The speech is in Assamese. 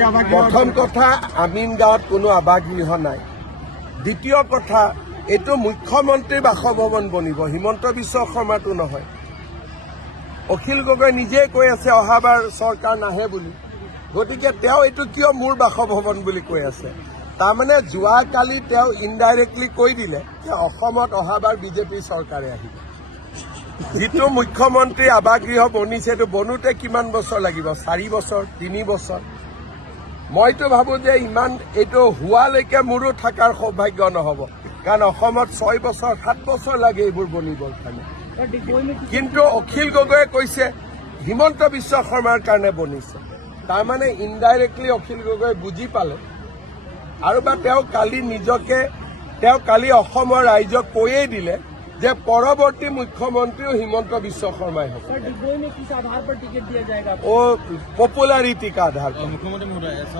প্ৰথম কথা আমিনগাঁৱত কোনো আৱাসগৃহ নাই। দ্বিতীয় কথা এইটো মুখ্যমন্ত্ৰীৰ বাসভৱন বনিব, হিমন্ত বিশ্ব শৰ্মাটো নহয়। অখিল গগৈ নিজে কৈ আছে অহাবাৰ চৰকাৰ নাহে বুলি, গতিকে তেওঁ এইটো কিয় মোৰ বাসভৱন বুলি কৈ আছে? তাৰমানে যোৱাকালি তেওঁ ইনডাইৰেক্টলি কৈ দিলে যে অসমত অহাবাৰ বিজেপি চৰকাৰে আহিব। যিটো মুখ্যমন্ত্ৰী আৱাসগৃহ বনিছে এইটো বনোতে কিমান বছৰ লাগিব? 4 বছৰ, 3 বছৰ। মইতো ভাবো যে ইমান এইটো হোৱালৈকে মোৰো থকাৰ সৌভাগ্য নহ'ব, কাৰণ অসমত 6 বছৰ 7 বছৰ লাগে এইবোৰ বনিবৰ কাৰণে। কিন্তু অখিল গগৈয়ে কৈছে হিমন্ত বিশ্ব শৰ্মাৰ কাৰণে বনিছে। তাৰমানে ইনডাইৰেক্টলি অখিল গগৈ বুজি পালে, আৰু বা তেওঁ কালি অসমৰ ৰাইজক কৈয়ে দিলে যে পৰৱৰ্তী মুখ্যমন্ত্ৰীও হিমন্ত বিশ্ব শৰ্মাই হ'ব। डिग्री में किस आधार पर टिकट दिया जाएगा? वो पॉपुलैरिटी का आधार पर। मुख्यमंत्री महोदय ऐसा